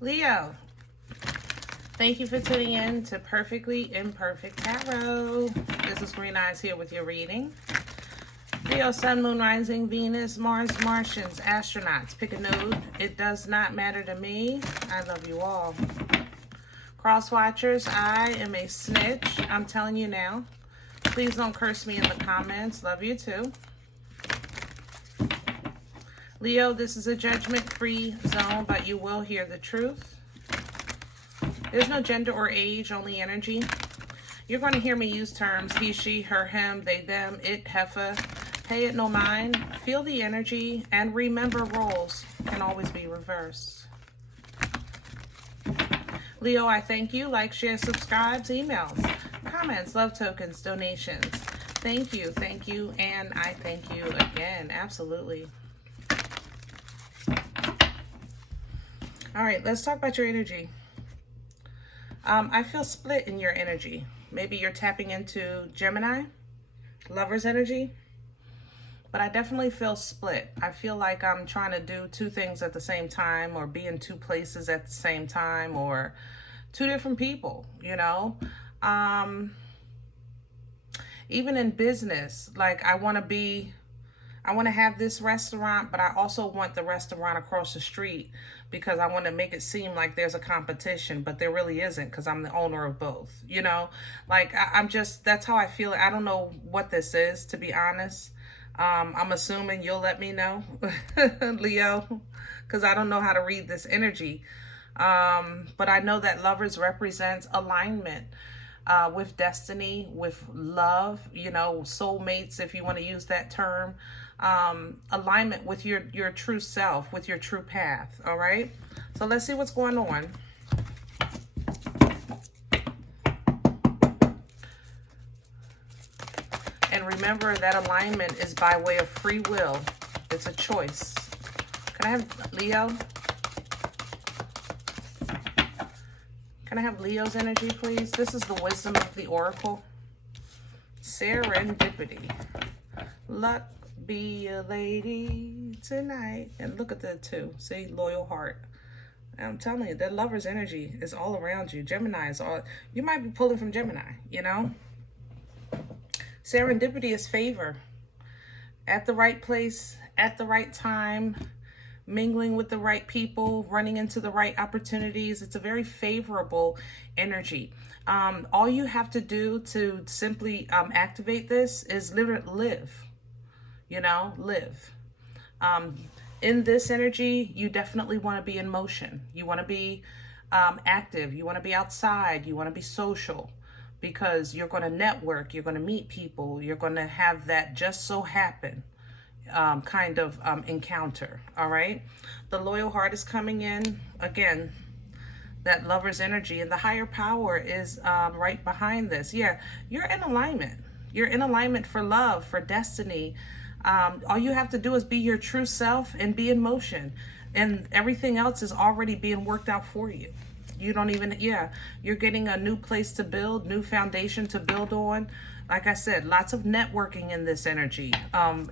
Leo, thank you for tuning in to Perfectly Imperfect Tarot. This is Green Eyes here with your reading. Leo, Sun, Moon, Rising, Venus, Mars, Martians, astronauts. Pick a node. It does not matter to me. I love you all. Cross watchers, I am a snitch. I'm telling you now. Please don't curse me in the comments. Love you too. Leo, this is a judgment-free zone, but you will hear the truth. There's no gender or age, only energy. You're going to hear me use terms he, she, her, him, they, them, it, heifer. Pay it no mind. Feel the energy and remember roles can always be reversed. Leo, I thank you. Like, share, subscribes, emails, comments, love tokens, donations. Thank you, and I thank you again. Absolutely. All right, let's talk about your energy. I feel split in your energy. Maybe you're tapping into Gemini, Lover's energy, but I definitely feel split. I feel like I'm trying to do two things at the same time, or be in two places at the same time, or two different people, you know? Even in business, like I want to have this restaurant, but I also want the restaurant across the street because I want to make it seem like there's a competition, but there really isn't because I'm the owner of both, you know? Like I'm just, that's how I feel. I don't know what this is, to be honest. I'm assuming you'll let me know, Leo, because I don't know how to read this energy. But I know that Lovers represents alignment with destiny, with love, you know, soulmates, if you want to use that term. Alignment with your true self, with your true path. All right. So let's see what's going on. And remember that alignment is by way of free will. It's a choice. Can I have Leo? Can I have Leo's energy, please? This is the wisdom of the oracle. Serendipity. Luck be a lady tonight. And look at the two. See, loyal heart. I'm telling you, that Lover's energy is all around you. Gemini is all. You might be pulling from Gemini, you know? Serendipity is favor. At the right place, at the right time, mingling with the right people, running into the right opportunities. It's a very favorable energy. All you have to do to simply activate this is live, you know, live. In this energy, you definitely want to be in motion. You want to be active. You want to be outside. You want to be social. Because you're going to network, you're going to meet people, you're going to have that just so happen kind of encounter, all right? The loyal heart is coming in. Again, that Lover's energy, and the higher power is right behind this. Yeah, you're in alignment. You're in alignment for love, for destiny. All you have to do is be your true self and be in motion. And everything else is already being worked out for you. You don't even, yeah, you're getting a new place to build, new foundation to build on. Like I said, lots of networking in this energy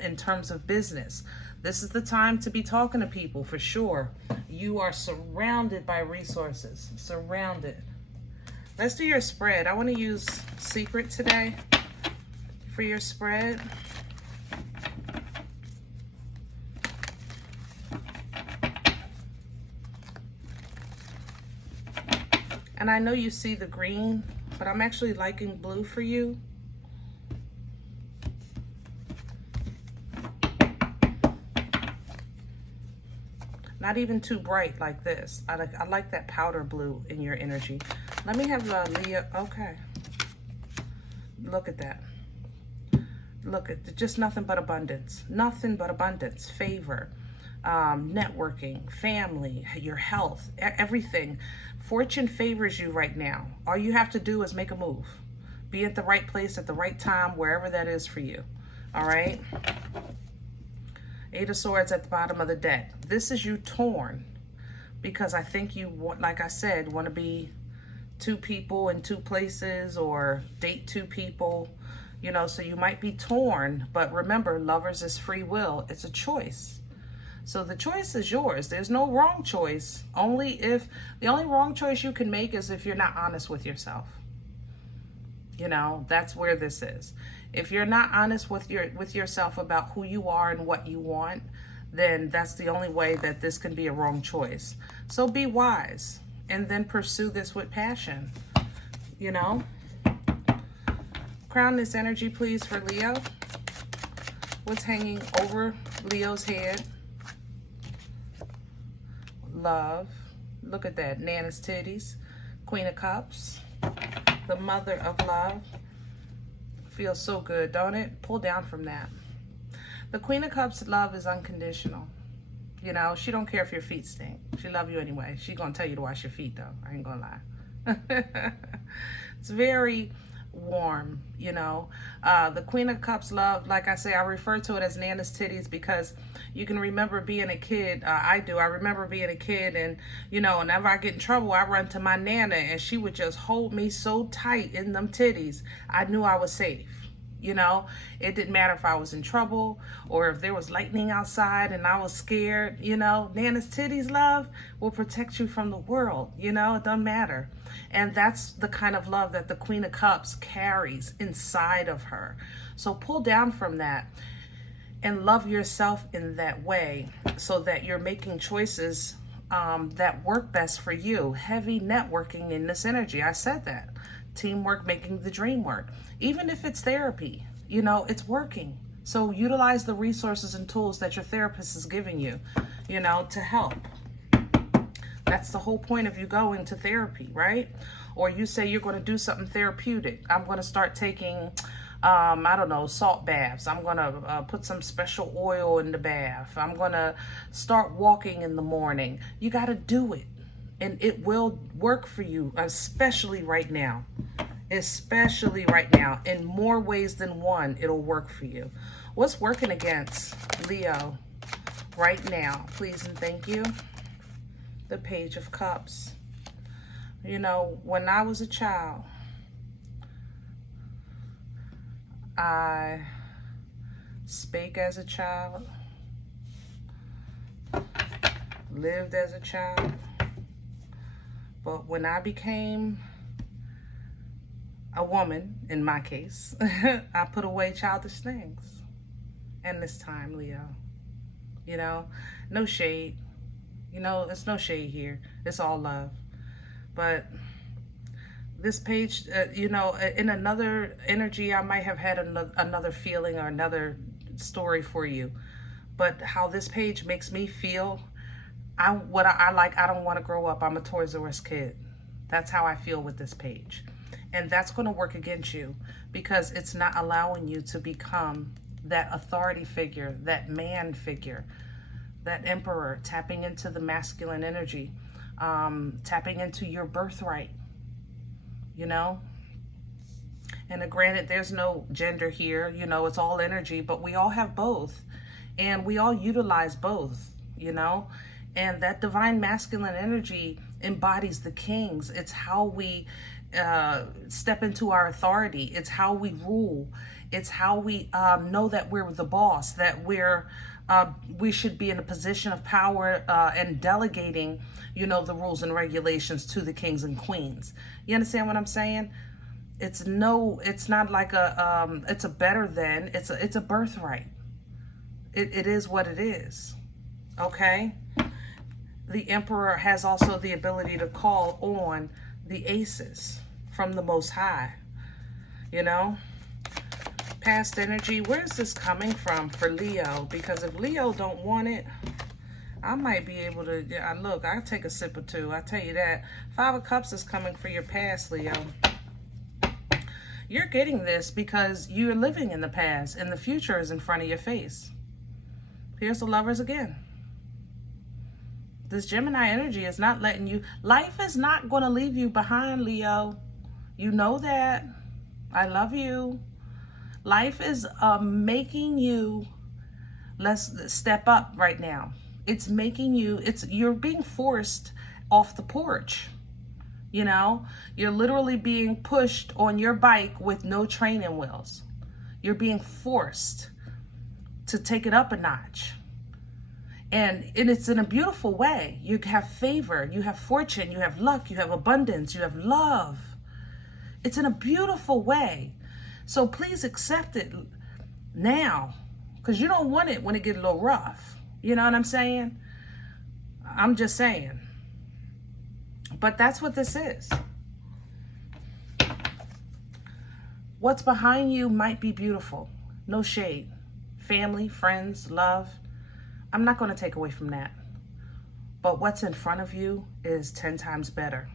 in terms of business. This is the time to be talking to people for sure. You are surrounded by resources, surrounded. Let's do your spread. I want to use Secret today for your spread. And I know you see the green, but I'm actually liking blue for you. Not even too bright like this. I like that powder blue in your energy. Let me have Leo. Okay. Look at that. Look at just nothing but abundance. Nothing but abundance. Favor. Networking, family, your health, everything. Fortune favors you right now. All you have to do is make a move. Be at the right place at the right time, wherever that is for you. All right? Eight of Swords at the bottom of the deck. This is you torn because I think you want, like I said, want to be two people in two places or date two people, you know, so you might be torn. But remember, Lovers is free will. It's a choice. So the choice is yours. There's no wrong choice. The only wrong choice you can make is if you're not honest with yourself. You know, that's where this is. If you're not honest with yourself about who you are and what you want, then that's the only way that this can be a wrong choice. So be wise and then pursue this with passion. You know? Crown this energy, please, for Leo. What's hanging over Leo's head? Love. Look at that. Nana's titties. Queen of Cups. The Mother of Love. Feels so good, don't it? Pull down from that. The Queen of Cups love is unconditional. You know, she don't care if your feet stink. She love you anyway. She gonna tell you to wash your feet, though. I ain't gonna lie. It's very warm, you know. The Queen of Cups love, like I say, I refer to it as Nana's titties because you can remember being a kid. I remember being a kid, and you know, whenever I get in trouble, I run to my Nana and she would just hold me so tight in them titties. I knew I was safe. You know, it didn't matter if I was in trouble or if there was lightning outside and I was scared. You know, Nana's titties, love, will protect you from the world. You know, it doesn't matter. And that's the kind of love that the Queen of Cups carries inside of her. So pull down from that and love yourself in that way so that you're making choices that work best for you. Heavy networking in this energy. I said that. Teamwork making the dream work. Even if it's therapy, you know, it's working. So utilize the resources and tools that your therapist is giving you, you know, to help. That's the whole point of you going to therapy, right? Or you say you're going to do something therapeutic. I'm going to start taking, I don't know, salt baths. I'm going to put some special oil in the bath. I'm going to start walking in the morning. You got to do it. And it will work for you, especially right now. Especially right now. In more ways than one, it'll work for you. What's working against Leo right now? Please and thank you. The Page of Cups. You know, when I was a child, I spake as a child, lived as a child. But when I became a woman, in my case, I put away childish things. And this time, Leo, you know, no shade. You know, it's no shade here. It's all love. But this page, you know, in another energy, I might have had another feeling or another story for you. But how this page makes me feel, I don't want to grow up. I'm a Toys R Us kid. That's how I feel with this page. And that's going to work against you because it's not allowing you to become that authority figure, that man figure, that emperor, tapping into the masculine energy, tapping into your birthright, you know? And granted, there's no gender here, you know, it's all energy, but we all have both. And we all utilize both, you know? And that divine masculine energy embodies the kings. It's how we step into our authority. It's how we rule. It's how we know that we're the boss, that we should be in a position of power and delegating, you know, the rules and regulations to the kings and queens. You understand what I'm saying? It's not like it's a better than, it's a birthright. It is what it is. Okay? The Emperor has also the ability to call on the aces from the Most High. You know? Past energy, where's this coming from for Leo? Because if Leo don't want it, I might be able to, look, I'll take a sip or two. I tell you that. 5 of Cups is coming for your past, Leo. You're getting this because you're living in the past and the future is in front of your face. Here's the Lovers again. This Gemini energy is not letting you, life is not going to leave you behind, Leo. You know that. I love you. Life is making you, let's step up right now. It's making you, you're being forced off the porch. You know, you're literally being pushed on your bike with no training wheels. You're being forced to take it up a notch. And it's in a beautiful way. You have favor, you have fortune, you have luck, you have abundance, you have love. It's in a beautiful way. So please accept it now, because you don't want it when it gets a little rough. You know what I'm saying? I'm just saying. But that's what this is. What's behind you might be beautiful. No shade. Family, friends, love. I'm not going to take away from that. But what's in front of you is 10 times better.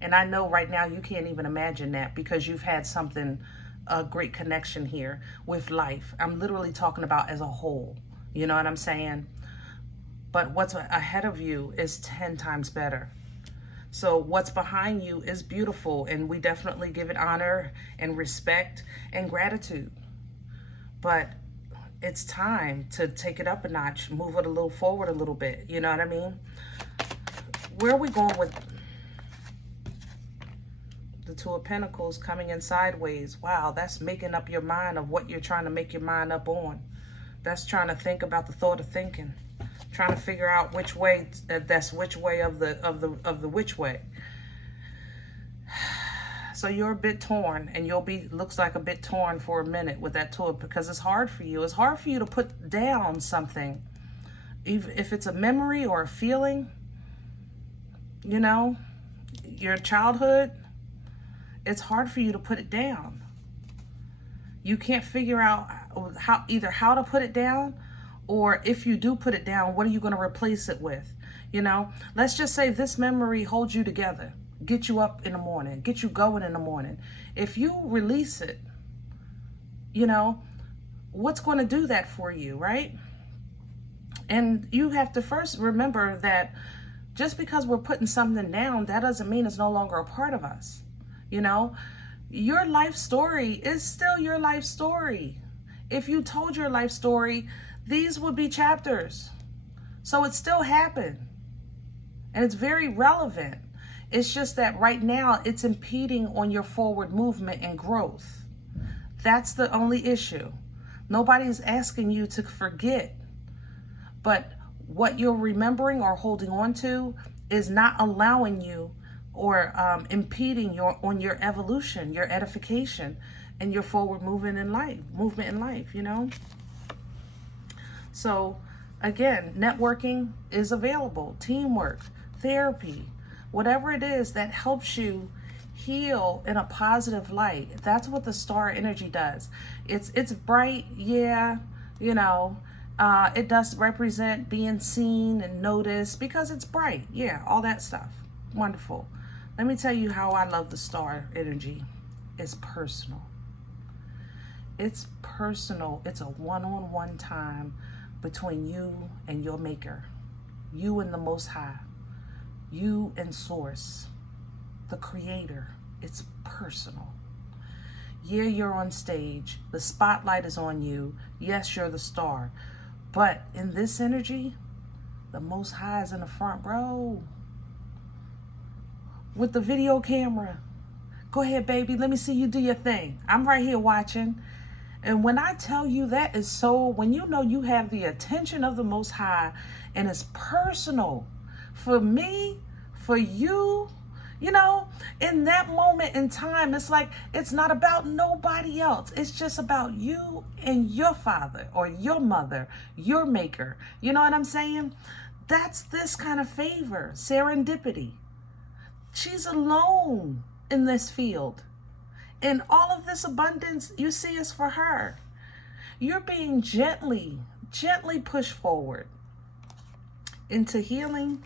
And I know right now you can't even imagine that, because you've had something, a great connection here with life. I'm literally talking about as a whole. You know what I'm saying? But what's ahead of you is 10 times better. So what's behind you is beautiful, and we definitely give it honor and respect and gratitude. But it's time to take it up a notch, move it a little forward a little bit. You know what I mean? Where are we going with the Two of Pentacles coming in sideways? Wow, that's making up your mind of what you're trying to make your mind up on. That's trying to think about the thought of thinking. Trying to figure out which way, that's which way of the which way. So you're a bit torn, and you'll be, looks like a bit torn for a minute with that tool, because it's hard for you. It's hard for you to put down something, even if it's a memory or a feeling, you know, your childhood. It's hard for you to put it down. You can't figure out either how to put it down, or if you do put it down, what are you going to replace it with? You know, let's just say this memory holds you together, get you up in the morning, get you going in the morning. If you release it, you know, what's going to do that for you, right? And you have to first remember that just because we're putting something down, that doesn't mean it's no longer a part of us. You know, your life story is still your life story. If you told your life story, these would be chapters. So it still happened. And it's very relevant. It's just that right now it's impeding on your forward movement and growth. That's the only issue. Nobody's asking you to forget. But what you're remembering or holding on to is not allowing you or impeding on your evolution, your edification, and your forward movement in life, you know? So again, networking is available, teamwork, therapy, whatever it is that helps you heal in a positive light. That's what the star energy does. It's bright, yeah, you know, it does represent being seen and noticed because it's bright, yeah, all that stuff. Wonderful. Let me tell you how I love the star energy. It's personal. It's personal. It's a one-on-one time between you and your maker, you and the Most High, you and Source, the Creator. It's personal. Yeah, you're on stage. The spotlight is on you. Yes, you're the star. But in this energy, the Most High is in the front row with the video camera. Go ahead, baby. Let me see you do your thing. I'm right here watching. And when I tell you that is so, when you know you have the attention of the Most High and it's personal for me, for you, you know, in that moment in time, it's like, it's not about nobody else. It's just about you and your father or your mother, your maker. You know what I'm saying? That's this kind of favor, serendipity. She's alone in this field. And all of this abundance you see is for her. You're being gently pushed forward into healing,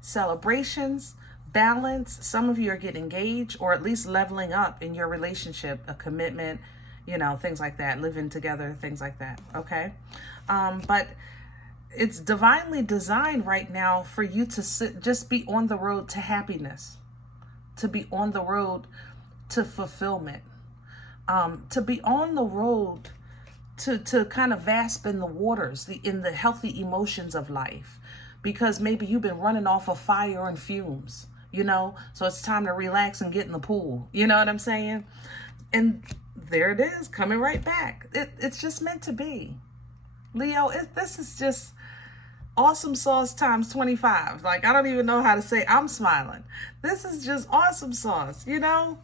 celebrations, balance. Some of you are getting engaged or at least leveling up in your relationship, a commitment, you know, things like that, living together, things like that, okay? But it's divinely designed right now for you to just be on the road to happiness, to be on the road to fulfillment, to be on the road to kind of vasp in the waters, in the healthy emotions of life, because maybe you've been running off of fire and fumes, you know, so it's time to relax and get in the pool. You know what I'm saying? And there it is, coming right back. It's just meant to be. Leo, this is just, awesome sauce times 25. Like, I don't even know how to say I'm smiling. This is just awesome sauce, you know?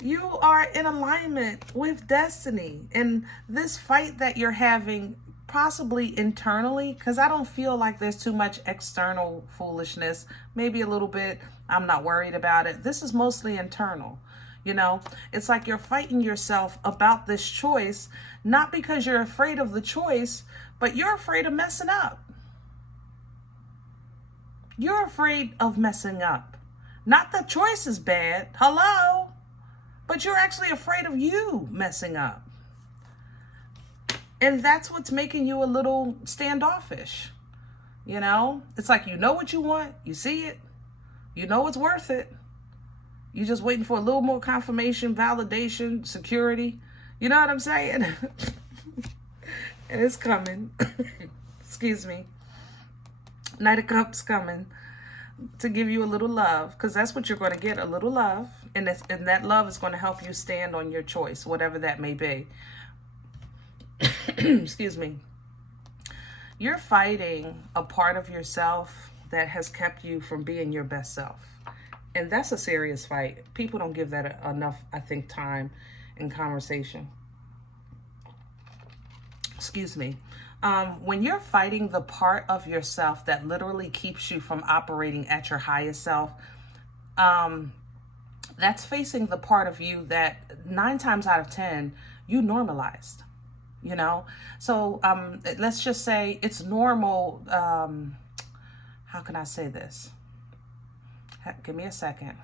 You are in alignment with destiny. And this fight that you're having, possibly internally, because I don't feel like there's too much external foolishness, maybe a little bit. I'm not worried about it. This is mostly internal. You know, it's like you're fighting yourself about this choice, not because you're afraid of the choice, but you're afraid of messing up. You're afraid of messing up. Not the choice is bad, hello, but you're actually afraid of you messing up. And that's what's making you a little standoffish. You know, it's like, you know what you want, you see it, you know it's worth it. You're just waiting for a little more confirmation, validation, security. You know what I'm saying? And it's coming. Excuse me. Knight of Cups coming to give you a little love, because that's what you're going to get, a little love. And that love is going to help you stand on your choice, whatever that may be. Excuse me. You're fighting a part of yourself that has kept you from being your best self. And that's a serious fight. People don't give that enough, I think, time and conversation. Excuse me. When you're fighting the part of yourself that literally keeps you from operating at your highest self, that's facing the part of you that 9 times out of 10, you normalized. You know? So let's just say it's normal. How can I say this? Give me a second.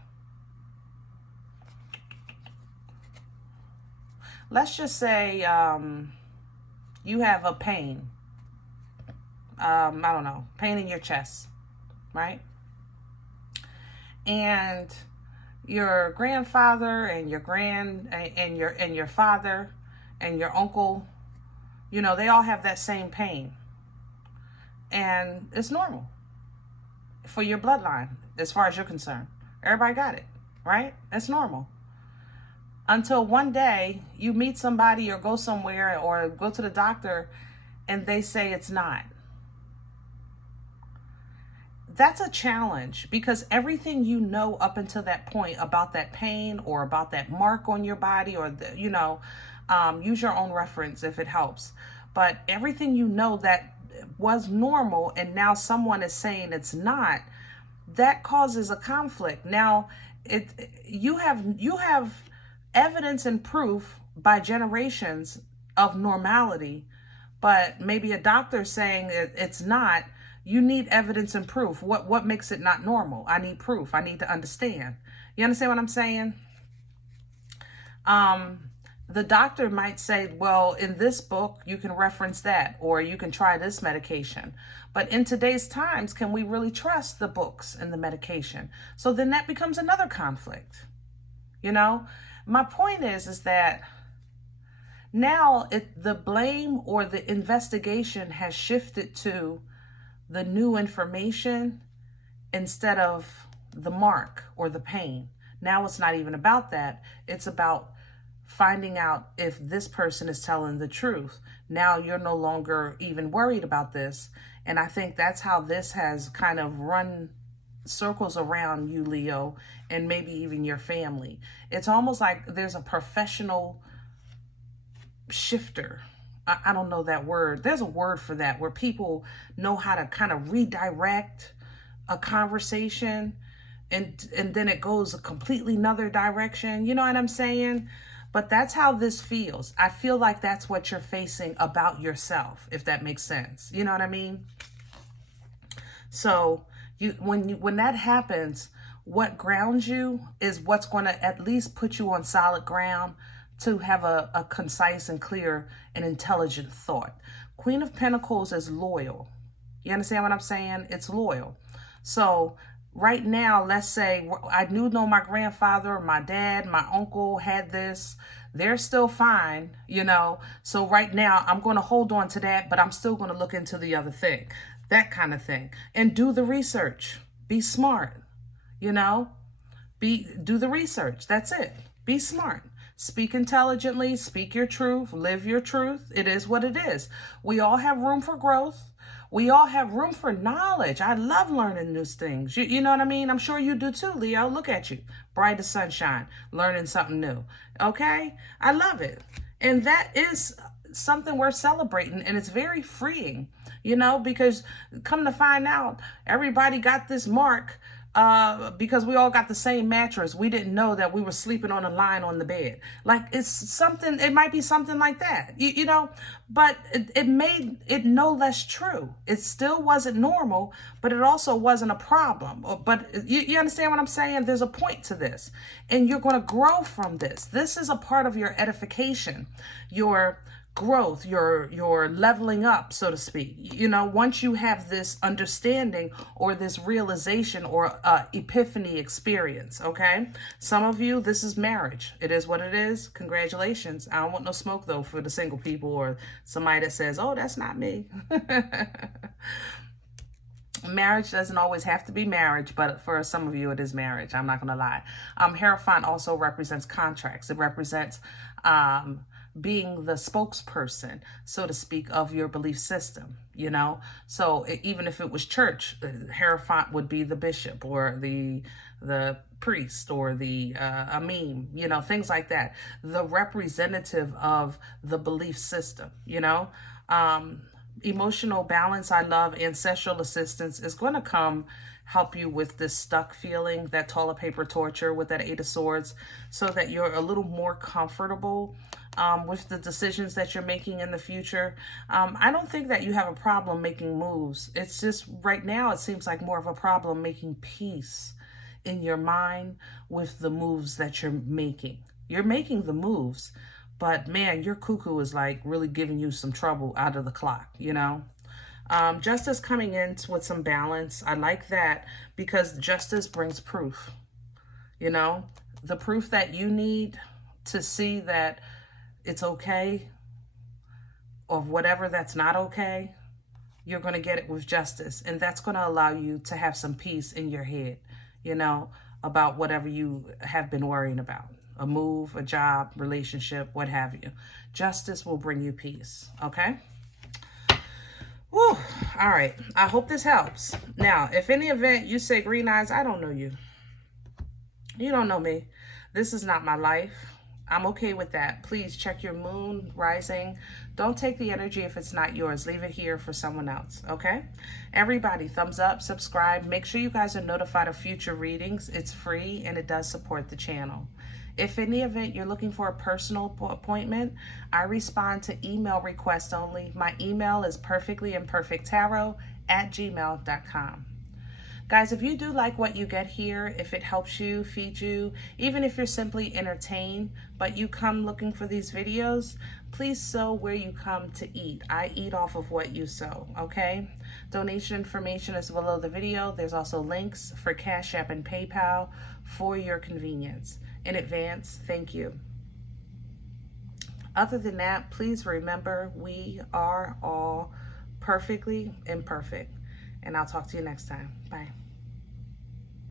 Let's just say you have a pain. I don't know, pain in your chest, right? And your grandfather and your your father and your uncle, you know, they all have that same pain. And it's normal for your bloodline, as far as you're concerned. Everybody got it, right? That's normal. Until one day you meet somebody or go somewhere or go to the doctor and they say it's not. That's a challenge, because everything you know up until that point about that pain or about that mark on your body, or the, you know, use your own reference if it helps. But everything you know that was normal and now someone is saying it's not, that causes a conflict. Now, you have evidence and proof by generations of normality, but maybe a doctor saying it's not. You need evidence and proof. What makes it not normal? I need proof. I need to understand. You understand what I'm saying? The doctor might say, well, in this book, you can reference that, or you can try this medication. But in today's times, can we really trust the books and the medication? So then that becomes another conflict. You know, my point is that now the blame or the investigation has shifted to the new information instead of the mark or the pain. Now it's not even about that. It's about finding out if this person is telling the truth. Now you're no longer even worried about this. And I think that's how this has kind of run circles around you, Leo, and maybe even your family. It's almost like there's a professional shifter. I don't know that word. There's a word for that, where people know how to kind of redirect a conversation and then it goes a completely another direction. You know what I'm saying? But that's how this feels. I feel like that's what you're facing about yourself, if that makes sense. You know what I mean? So when that happens, what grounds you is what's going to at least put you on solid ground to have a concise and clear and intelligent thought. Queen of Pentacles is loyal. You understand what I'm saying? It's loyal. So right now, let's say I know my grandfather, my dad, my uncle had this. They're still fine, you know. So right now, I'm going to hold on to that, but I'm still going to look into the other thing. That kind of thing. And do the research. Be smart, you know. Do the research. That's it. Be smart. Speak intelligently, speak your truth, live your truth. It is what it is. We all have room for growth. We all have room for knowledge. I love learning new things. You know what I mean? I'm sure you do too, Leo. Look at you. Bright as sunshine, learning something new. Okay? I love it. And that is something worth celebrating, and it's very freeing, you know, because come to find out, everybody got this mark because we all got the same mattress. We didn't know that we were sleeping on a line on the bed. Like, it's something, it might be something like that, you know, but it made it no less true. It still wasn't normal, but it also wasn't a problem. But you understand what I'm saying? There's a point to this, and you're going to grow from this. This is a part of your edification, your growth, your leveling up, so to speak. You know, once you have this understanding or this realization or epiphany experience, okay? Some of you, this is marriage. It is what it is. Congratulations. I don't want no smoke, though, for the single people or somebody that says, oh, that's not me. Marriage doesn't always have to be marriage, but for some of you, it is marriage. I'm not going to lie. Hierophant also represents contracts. It represents being the spokesperson, so to speak, of your belief system, you know? So even if it was church, Hierophant would be the bishop or the priest or the imam, you know, things like that. The representative of the belief system, you know? Emotional balance, I love. Ancestral assistance is going to help you with this stuck feeling, that toilet paper torture with that Eight of Swords, so that you're a little more comfortable with the decisions that you're making in the future. I don't think that you have a problem making moves. It's just right now it seems like more of a problem making peace in your mind with the moves that you're making. You're making the moves, but man, your cuckoo is like really giving you some trouble out of the clock, you know? Justice coming in with some balance. I like that because justice brings proof, you know? The proof that you need to see that it's okay, or whatever that's not okay, you're going to get it with justice. And that's going to allow you to have some peace in your head, you know, about whatever you have been worrying about. A move, a job, relationship, what have you. Justice will bring you peace, okay? Woo, all right. I hope this helps. Now, if any event you say, Green Eyes, I don't know you. You don't know me. This is not my life. I'm okay with that. Please check your moon, rising. Don't take the energy if it's not yours. Leave it here for someone else, okay? Everybody, thumbs up, subscribe. Make sure you guys are notified of future readings. It's free, and it does support the channel. If in the event you're looking for a personal appointment, I respond to email requests only. My email is perfectlyimperfecttarot@gmail.com. Guys, if you do like what you get here, if it helps you, feed you, even if you're simply entertained, but you come looking for these videos, please sow where you come to eat. I eat off of what you sow, okay? Donation information is below the video. There's also links for CashApp and PayPal for your convenience. In advance, thank you. Other than that, please remember we are all perfectly imperfect. And I'll talk to you next time. Bye.